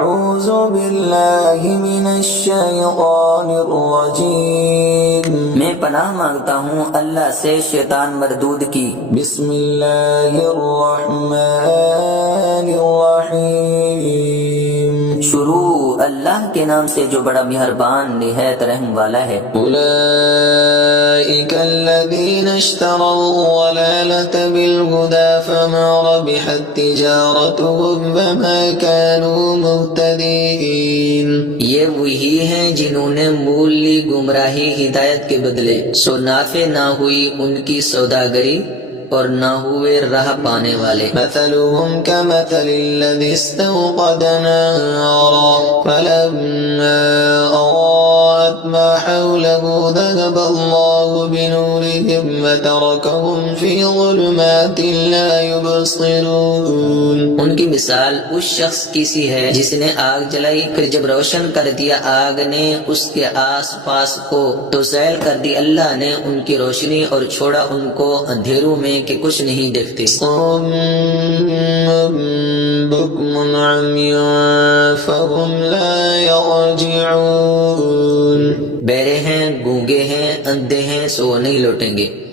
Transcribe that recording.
أعوذ بالله من الشيطان الرجيم میں پناہ مانگتا ہوں اللہ سے شیطان مردود کی۔ بسم الله الرحمن الرحيم شروع اللہ کے نام سے جو بڑا مہربان نہایت رحم والا ہے۔ أولئك الذين اشتروا الضلالة بالهدى فما ربحت تجارتهم وما كانوا مهتدين۔ یہ وہی ہیں جنہوں نے مول لی گمراہی ہدایت کے بدلے، سو نافع نہ ہوئی ان کی سوداگری اور نہ ہوئے راہ پانے والے۔ مثلهم كمثل الذي استوقد نارا فلما أضاءت ما حوله ذهب الله بنورهم وتركهم في ظلمات لا يبصرون۔ ان کی مثال اس شخص کی سی ہے جس نے آگ جلائی، پھر جب روشن کر دیا آگ نے اس کے آس پاس کو تو زائل کر دی اللہ نے ان کی روشنی اور چھوڑا ان کو اندھیروں میں کہ کچھ نہیں دیکھتے۔ صم بكم عمي فهم لا يرجعون۔ بہرے ہیں، گونگے ہیں، اندھے ہیں، سو نہیں لوٹیں گے۔